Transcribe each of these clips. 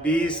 20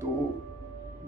2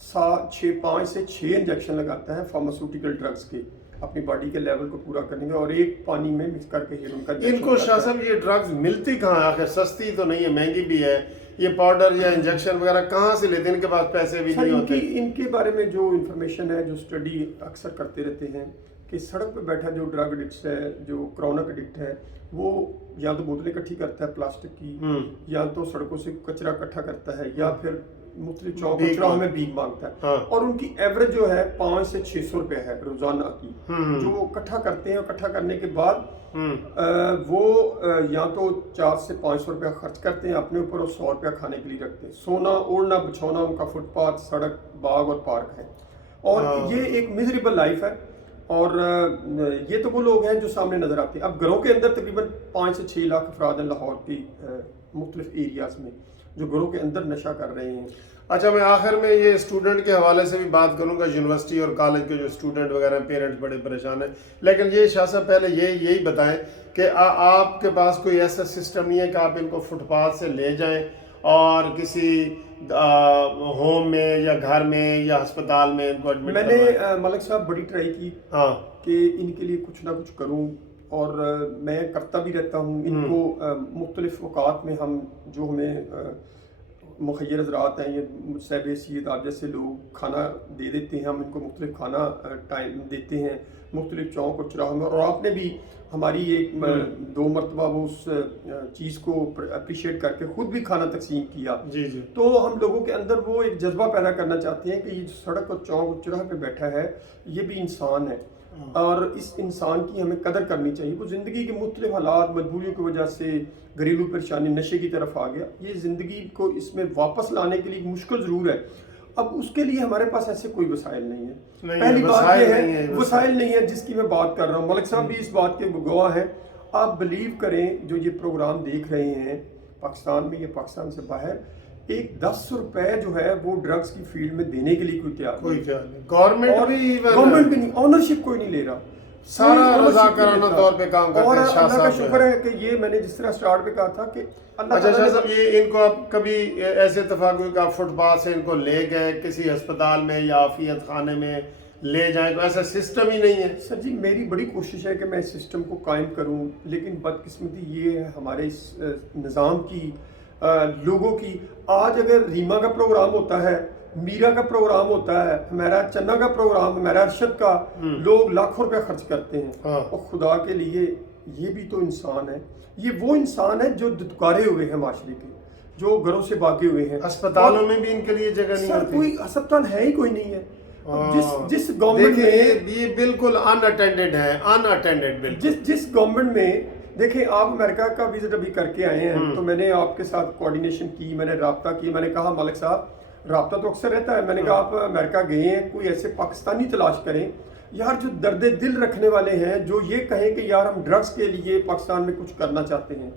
5 سے 6 انجیکشن لگاتا ہے فارماسیوٹیکل ڈرگس کے اپنی باڈی کے لیول کو پورا کرنے میں، اور ایک پانی میں مکس کر کے ہیروئن کا ان کو شاہ صاحب یہ ڈرگز ملتی کہاں ہے؟ آخر سستی تو نہیں ہے، مہنگی بھی ہے، یہ پاؤڈر یا انجیکشن وغیرہ کہاں سے لیتے ہیں؟ ان کے پاس پیسے بھی نہیں ہوتے؟ ان کے بارے میں جو انفارمیشن ہے، جو اسٹڈی اکثر کرتے رہتے ہیں کہ سڑک پہ بیٹھا جو ڈرگ ایڈکٹ ہے، جو کرونک ایڈکٹ ہے، وہ یا تو بوتلیں اکٹھی کرتا ہے پلاسٹک کی، یا تو سڑکوں سے کچرا اکٹھا کرتا ہے، یا پھر مختلف چوک چوراہوں میں بھیک مانگتا ہے، اور ان کی ایوریج جو ہے 500 سے 600 روپے ہے روزانہ کی، جو وہ اکٹھا کرتے ہیں۔ اکٹھا کرنے کے بعد وہ یا تو 400 سے 500 روپیہ خرچ کرتے ہیں اپنے اوپر، اور 100 روپیہ کھانے کے لیے رکھتے ہیں۔ سونا اوڑھنا بچھونا ان کا فٹ پاتھ، سڑک، باغ اور پارک ہے، اور یہ ایک میزریبل لائف ہے۔ اور یہ تو وہ لوگ ہیں جو سامنے نظر آتے ہیں۔ اب گھروں کے اندر تقریباً 5 سے 6 لاکھ افراد ہیں لاہور کی مختلف ایریاز میں، جو گھروں کے اندر نشہ کر رہے ہیں۔ اچھا، میں آخر میں یہ اسٹوڈنٹ کے حوالے سے بھی بات کروں گا، یونیورسٹی اور کالج کے جو اسٹوڈنٹ وغیرہ پیرنٹس بڑے پریشان ہیں، لیکن یہ شاہ صاحب پہلے یہی بتائیں کہ آپ کے پاس کوئی ایسا سسٹم نہیں ہے کہ آپ ان کو فٹ پاتھ سے لے جائیں اور کسی ہوم میں یا گھر میں یا ہسپتال میں ان کو ایڈمٹ میں نے ملک صاحب بڑی ٹرائی کی کہ ان کے لیے کچھ نہ کچھ کروں، اور میں کرتا بھی رہتا ہوں۔ ان کو مختلف اوقات میں ہم جو ہمیں مخیر حضرات ہیں، یہ صاحب حیثیت آپ جیسے لوگ کھانا دے دیتے ہیں، ہم ان کو مختلف کھانا ٹائم دیتے ہیں مختلف چوک اور چراہوں میں، اور آپ نے بھی ہماری ایک 2 مرتبہ وہ اس چیز کو اپریشیٹ کر کے خود بھی کھانا تقسیم کیا۔ جی جی، تو ہم لوگوں کے اندر وہ ایک جذبہ پیدا کرنا چاہتے ہیں کہ یہ جو سڑک اور چوک اور چراہ پہ بیٹھا ہے یہ بھی انسان ہے، اور اس انسان کی ہمیں قدر کرنی چاہیے۔ وہ زندگی کے مختلف حالات، مجبوریوں کی وجہ سے گھریلو پریشانی، نشے کی طرف آ گیا، یہ زندگی کو اس میں واپس لانے کے لیے مشکل ضرور ہے۔ اب اس کے لیے ہمارے پاس ایسے کوئی وسائل نہیں ہے۔ پہلی بات یہ ہے وسائل نہیں ہے جس کی میں بات کر رہا ہوں، ملک صاحب بھی اس بات کے گواہ ہیں۔ آپ بلیو کریں، جو یہ پروگرام دیکھ رہے ہیں پاکستان میں یا پاکستان سے باہر، ایک 10 روپے جو ہے وہ ڈرگز کی فیلڈ میں دینے کے لیے کوئی تیار نہیں۔ گورنمنٹ بھی نہیں، آنرشپ کوئی نہیں لے رہا، سارا رضاکارانہ طور پہ کام کرتے ہیں۔ اور اللہ کا شکر ہے کہ یہ میں نے جس طرح سٹارٹ پہ کہا تھا کہ اللہ اچھا شاہ صاحب، یہ ان کو آپ کبھی ایسے اتفاق ہوئی کہ آپ فٹ پاتھ سے ان کو لے گئے کسی ہسپتال میں یا عافیت خانے میں لے جائیں؟ کوئی ایسا سسٹم ہی نہیں ہے؟ سر جی، میری بڑی کوشش ہے کہ میں اس سسٹم کو قائم کروں، لیکن بدقسمتی یہ ہے ہمارے اس نظام کی، لوگوں کی۔ آج اگر ریما کا پروگرام ہوتا ہے، میرا کا پروگرام ہوتا ہے، ہمارا چنا کا پروگرام، ہمارا ارشد کا، لوگ لاکھوں روپے خرچ کرتے ہیں، اور خدا کے لیے یہ بھی تو انسان ہے۔ یہ وہ انسان ہے جو دتکارے ہوئے ہیں معاشرے کے، جو گھروں سے بھاگے ہوئے ہیں۔ اسپتالوں میں بھی ان کے لیے جگہ نہیں ہوتی؟ کوئی ہسپتال ہے ہی کوئی نہیں ہے۔ جس گورنمنٹ میں یہ بالکل ان اٹینڈڈ ہے، ان اٹینڈڈ۔ جس گورنمنٹ میں دیکھیں، آپ امریکہ کا وزٹ ابھی کر کے آئے ہیں، تو میں نے آپ کے ساتھ کوارڈینیشن کی، میں نے رابطہ کیا، میں نے کہا ملک صاحب رابطہ تو اکثر رہتا ہے، میں نے کہا آپ امریکہ گئے ہیں، کوئی ایسے پاکستانی تلاش کریں یار جو درد دل رکھنے والے ہیں، جو یہ کہیں کہ یار ہم ڈرگز کے لیے پاکستان میں کچھ کرنا چاہتے ہیں۔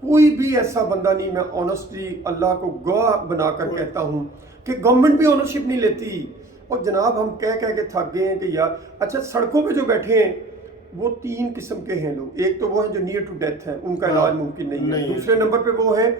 کوئی بھی ایسا بندہ نہیں، میں آنیسٹلی اللہ کو گواہ بنا کر کہتا ہوں کہ گورنمنٹ بھی آنرشپ نہیں لیتی۔ اور جناب ہم کہہ کے تھک گئے ہیں کہ یار، اچھا سڑکوں پہ جو بیٹھے ہیں وہ 3 قسم کے ہیں لوگ۔ ایک تو وہ ہیں جو نیئر ٹو ڈیتھ ہیں، ان کا علاج ممکن نہیں ہے۔ دوسرے نمبر پہ وہ ہیں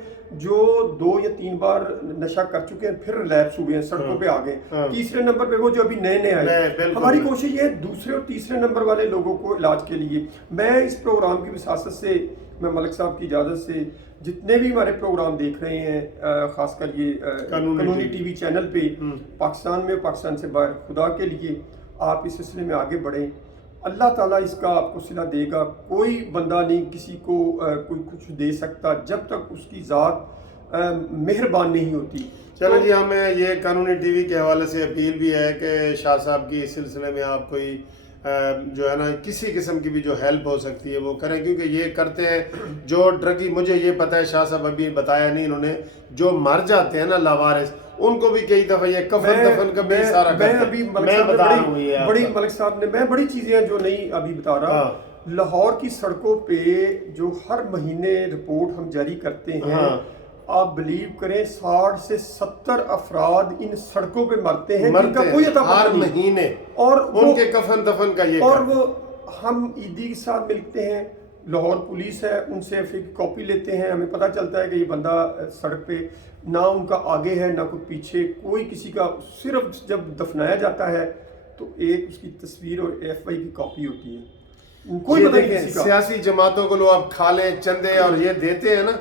جو 2 یا 3 بار نشہ کر چکے ہیں پھر ریلیپس ہوئے ہیں، سڑکوں پہ آ گئے۔ تیسرے نمبر پہ وہ جو ابھی نئے آئے۔ ہماری کوشش یہ ہے دوسرے اور تیسرے نمبر والے لوگوں کو علاج کے لیے۔ میں اس پروگرام کی وساطت سے، میں ملک صاحب کی اجازت سے، جتنے بھی ہمارے پروگرام دیکھ رہے ہیں، خاص کر یہ قانونی ٹی وی چینل پہ، پاکستان میں، پاکستان سے باہر، خدا کے لیے آپ اس سلسلے میں آگے بڑھیں۔ اللہ تعالیٰ اس کا آپ کو صلہ دے گا۔ کوئی بندہ نہیں کسی کو کوئی کچھ دے سکتا جب تک اس کی ذات مہربان نہیں ہوتی۔ چلو جی، ہمیں یہ قانونی ٹی وی کے حوالے سے اپیل بھی ہے کہ شاہ صاحب کی اس سلسلے میں آپ کوئی جو ہے نا کسی قسم کی بھی جو ہیلپ ہو سکتی ہے وہ کریں، کیونکہ یہ کرتے ہیں جو ڈرگی، مجھے یہ پتہ ہے شاہ صاحب ابھی بتایا نہیں انہوں نے، جو مر جاتے ہیں نا لاوارث، ان کو بھی کئی دفعہ یہ کفن دفن کا بھی سارا کرتے ہیں۔ میں بتا رہا ہوں یہ بڑی ملک صاحب نے، میں بڑی چیزیں ہیں جو نہیں ابھی بتا رہا۔ لاہور کی سڑکوں پہ جو ہر مہینے رپورٹ ہم جاری کرتے ہیں، آپ بلیو کریں 60 سے 70 افراد ان سڑکوں پہ مرتے ہیں جن کا کوئی عطا ہر مہینے، اور ان کے کفن دفن کا یہ، اور وہ ہم عیدی کے ساتھ ملتے ہیں، لاہور پولیس ہے ان سے ایف اے کی کاپی لیتے ہیں, ہمیں پتہ چلتا ہے کہ یہ بندہ سڑک پہ نہ ان کا آگے ہے نہ کوئی پیچھے, کوئی کسی کا, صرف جب دفنایا جاتا ہے تو ایک اس کی تصویر اور ایف آئی کی کاپی ہوتی ہے. کوئی پتہ نہیں کسی کا. سیاسی جماعتوں کو لوگ اب کھا لیں چندے اور یہ دیتے ہیں نا,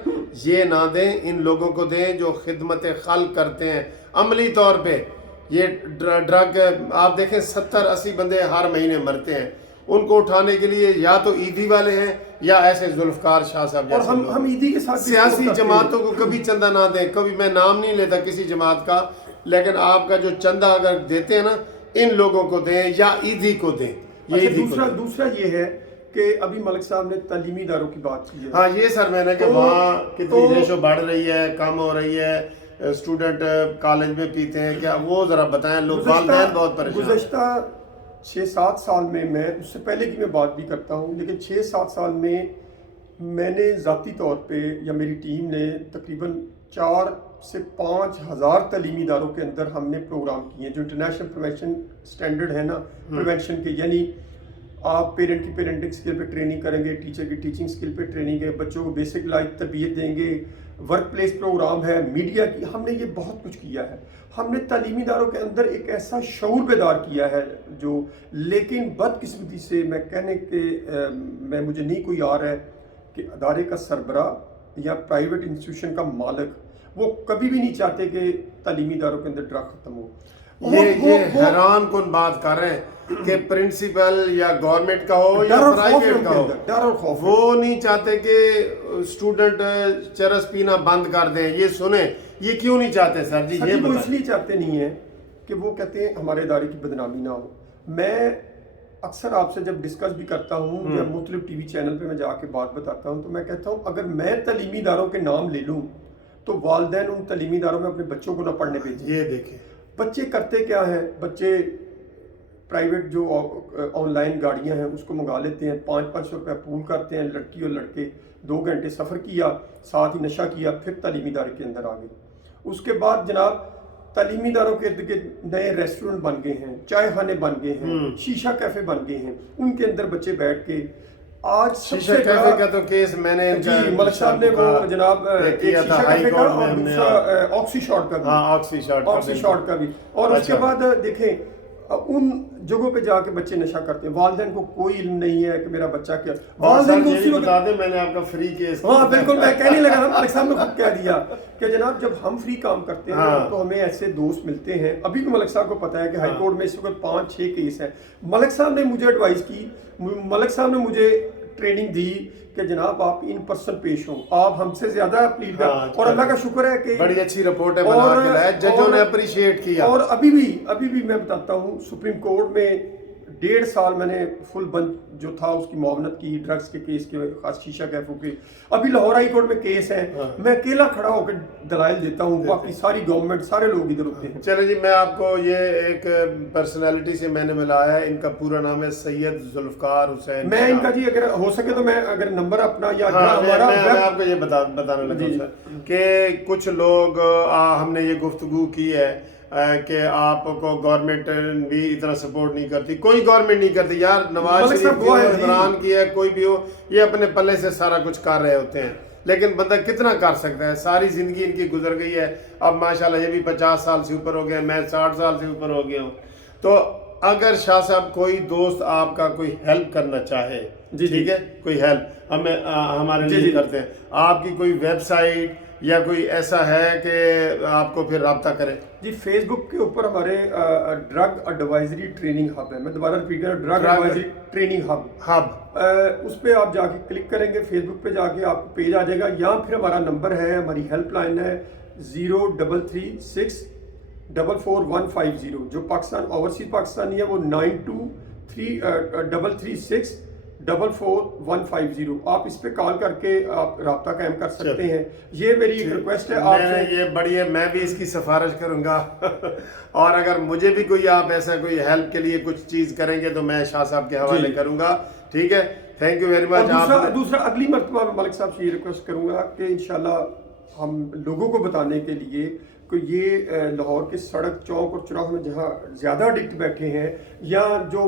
یہ نہ دیں, ان لوگوں کو دیں جو خدمت خلق کرتے ہیں عملی طور پہ. یہ ڈرگ آپ دیکھیں 70-80 بندے ہر مہینے مرتے ہیں, ان کو اٹھانے کے لیے یا تو عیدی والے ہیں یا ایسے ذوالفقار شاہ صاحب اور ہم عیدی کے ساتھ سیاسی جماعتوں کو کبھی چندہ نہ دیں. کبھی میں نام نہیں لیتا کسی جماعت کا, لیکن آپ کا جو چندہ اگر دیتے ہیں نا ان لوگوں کو دیں یا عیدی کو دیں. دوسرا یہ ہے کہ ابھی ملک صاحب نے تعلیمی اداروں کی بات کی ہے. ہاں یہ سر میں نے کہ وہاں کتنی ریشو بڑھ رہی ہے, کم ہو رہی ہے, اسٹوڈنٹ کالج میں پیتے ہیں کیا, وہ ذرا بتائیں. لوگ والدین بہت پریشان. گزشتہ 6-7 سال میں اس سے پہلے کی میں بات بھی کرتا ہوں, لیکن 6-7 سال میں نے ذاتی طور پہ یا میری ٹیم نے تقریباً 4 سے 5 ہزار تعلیمی اداروں کے اندر ہم نے پروگرام کیے ہیں جو انٹرنیشنل پریونشن سٹینڈرڈ ہے نا پریونشن کے. یعنی آپ پیرنٹ کی پیرنٹنگ سکل پہ ٹریننگ کریں گے, ٹیچر کی ٹیچنگ سکل پہ ٹریننگ ہے, بچوں کو بیسک لائف تربیت دیں گے, ورک پلیس پروگرام ہے, میڈیا کی, ہم نے یہ بہت کچھ کیا ہے. ہم نے تعلیمی اداروں کے اندر ایک ایسا شعور بیدار کیا ہے جو, لیکن بدقسمتی سے میں کہنے کہ مجھے نہیں کوئی آ رہا ہے کہ ادارے کا سربراہ یا پرائیویٹ انسٹیٹیوشن کا مالک وہ کبھی بھی نہیں چاہتے کہ تعلیمی اداروں کے اندر ڈرگ ختم ہو. یہ حیران کن بات کر رہے ہیں کہ پرنسپل یا گورنمنٹ کا ہو یا پرائیویٹ کا ہو, ڈر اور خوف, وہ نہیں چاہتے کہ اسٹوڈنٹ چرس پینا بند کر دیں. یہ سنیں, یہ کیوں نہیں چاہتے سر جی؟ یہ وہ اس لیے چاہتے نہیں ہیں کہ وہ کہتے ہیں ہمارے ادارے کی بدنامی نہ ہو. میں اکثر آپ سے جب ڈسکس بھی کرتا ہوں یا مختلف ٹی وی چینل پہ میں جا کے بات بتاتا ہوں تو میں کہتا ہوں اگر میں تعلیمی اداروں کے نام لے لوں تو والدین ان تعلیمی اداروں میں اپنے بچوں کو نہ پڑھنے بھیجیں. یہ دیکھیں بچے کرتے کیا ہیں, بچے پرائیویٹ جو آن لائن گاڑیاں ہیں اس کو منگا لیتے ہیں, 500 روپے پول کرتے ہیں, لڑکی اور لڑکے 2 گھنٹے سفر کیا, ساتھ ہی نشہ کیا, پھر تعلیمی ادارے کے اندر آ گئے. اس کے بعد جناب تعلیمی اداروں کے ارد گرد نئے ریسٹورنٹ بن گئے ہیں, چائے خانے بن گئے ہیں, شیشہ کیفے بن گئے ہیں, ان کے اندر بچے بیٹھ کے آج شیشہ کیفے کا تو کیس میں نے جی ملک صاحب نے وہ جناب ایک شیشہ کیفے کا اور دوسرا آکسی شارٹ کا بھی, اور اس کے بعد دیکھیں ان جگہوں پہ جا کے بچے نشہ کرتے ہیں. والدین کو کوئی علم نہیں ہے کہ میرا بچہ کیا. والدین کو اسی بتا دیں میں نے آپ کا فری کیس, ہاں بالکل میں کہنے لگا, ملک صاحب نے خود کہہ دیا کہ جناب جب ہم فری کام کرتے ہیں تو ہمیں ایسے دوست ملتے ہیں. ابھی بھی ملک صاحب کو پتا ہے کہ ہائی کورٹ میں اس وقت 5-6 کیس ہیں. ملک صاحب نے مجھے ایڈوائز کی, ملک صاحب نے مجھے ٹریننگ دی کہ جناب آپ ان پرسن پیش ہوں, آپ ہم سے زیادہ پلیڈ کر, اور اللہ کا شکر ہے کہ بڑی اچھی رپورٹ ہے بنا کے لائے, ججوں نے اپریشیٹ کیا. اور ابھی بھی میں بتاتا ہوں سپریم کورٹ میں 1.5 سال میں نے فل بند جو تھا اس کی معاونت کی, ڈرگز کے کیس کے, خاص شیشہ کیفوں کے. ابھی لاہور ہائی کورٹ میں کیس ہے, میں اکیلا کھڑا ہو کے دلائل دیتا ہوں, باقی ساری گورنمنٹ سارے لوگ ادھر ہوتے ہیں. چلے جی میں آپ کو یہ ایک پرسنالٹی سے میں نے ملایا ہے, ان کا پورا نام ہے سید ذوالفقار حسین. میں ان کا جی اگر ہو سکے تو میں اگر نمبر اپنا یا ہمارا میں آپ کو یہ بتانے لگا کہ کچھ لوگ ہم نے یہ گفتگو کی ہے کہ آپ کو گورنمنٹ بھی اتنا سپورٹ نہیں کرتی, کوئی گورنمنٹ نہیں کرتی یار. نواز شریف کی عمران کی ہے, کوئی بھی ہو, یہ اپنے پلے سے سارا کچھ کر رہے ہوتے ہیں, لیکن بندہ کتنا کر سکتا ہے. ساری زندگی ان کی گزر گئی ہے, اب ماشاءاللہ یہ بھی 50 سال سے اوپر ہو گئے, میں 60 سال سے اوپر ہو گیا ہوں. تو اگر شاہ صاحب کوئی دوست آپ کا کوئی ہیلپ کرنا چاہے, ٹھیک ہے, کوئی ہیلپ ہمارے لیے کرتے ہیں, آپ کی کوئی ویب سائٹ یا کوئی ایسا ہے کہ آپ کو پھر رابطہ کریں؟ جی فیس بک کے اوپر ہمارے ڈرگ ایڈوائزری ٹریننگ ہب ہے, میں دوبارہ ریپیٹ کر رہا ہوں, ڈرگ ایڈوائزری ٹریننگ ہب, اس پہ آپ جا کے کلک کریں گے, فیس بک پہ جا کے آپ کو پیج آ جائے گا. یا پھر ہمارا نمبر ہے, ہماری ہیلپ لائن ہے 0336 44150, جو پاکستان اوورسیز پاکستانی ہے وہ 923336 44150. آپ اس پہ کال کر کے آپ رابطہ قائم کر سکتے ہیں. یہ میری ایک ریکویسٹ ہے آپ سے. یہ بڑی ہے, میں بھی اس کی سفارش کروں گا اور اگر مجھے بھی کوئی آپ ایسا کوئی ہیلپ کے لیے کچھ چیز کریں گے تو میں شاہ صاحب کے حوالے کروں گا. ٹھیک ہے, تھینک یو ویری مچ. دوسرا اگلی مرتبہ میں ملک صاحب سے یہ ریکویسٹ کروں گا کہ انشاءاللہ ہم لوگوں کو بتانے کے لیے کہ یہ لاہور کے سڑک چوک اور چوراہوں میں جہاں زیادہ ایڈکٹ بیٹھے ہیں یا جو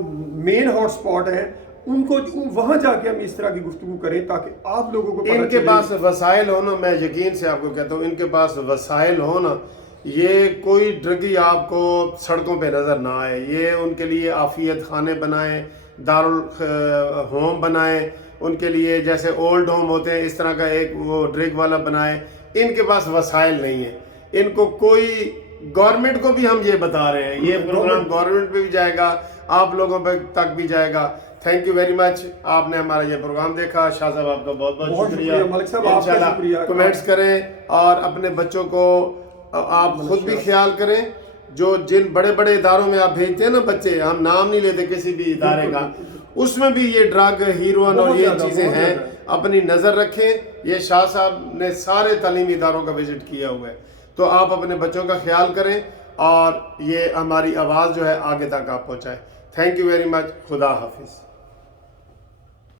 مین ہاٹ سپاٹ ہیں ان کو وہاں جا کے ہم اس طرح کی گفتگو کریں تاکہ آپ لوگوں کو ان کے پاس وسائل ہونا، میں یقین سے آپ کو کہتا ہوں، ان کے پاس وسائل ہونا، یہ کوئی ڈرگی آپ کو سڑکوں پہ نظر نہ آئے. یہ ان کے لیے عافیت خانے بنائیں، دارالہوم بنائیں، ان کے لیے جیسے اولڈ ہوم ہوتے ہیں اس طرح کا ایک وہ ڈرگ والا بنائیں. ان کے پاس وسائل نہیں ہیں. ان کو کوئی، گورنمنٹ کو بھی ہم یہ بتا رہے ہیں، یہ پروگرام گورنمنٹ پہ بھی جائے گا، آپ لوگوں تک بھی جائے گا. تھینک یو ویری مچ، آپ نے ہمارا یہ پروگرام دیکھا. شاہ صاحب آپ کا بہت بہت شکریہ. ملک صاحب آپ کا شکریہ. کمنٹس کریں اور اپنے بچوں کو آپ خود بھی خیال کریں. جن بڑے بڑے اداروں میں آپ بھیجتے ہیں نا بچے، ہم نام نہیں لیتے کسی بھی ادارے کا، اس میں بھی یہ ڈرگ ہیروئن اور یہ چیزیں ہیں. اپنی نظر رکھیں. یہ شاہ صاحب نے سارے تعلیمی اداروں کا وزٹ کیا ہوا ہے، تو آپ اپنے بچوں کا خیال کریں اور یہ ہماری آواز جو ہے آگے تک آپ پہنچائیں. Thank you very much. خدا حافظ.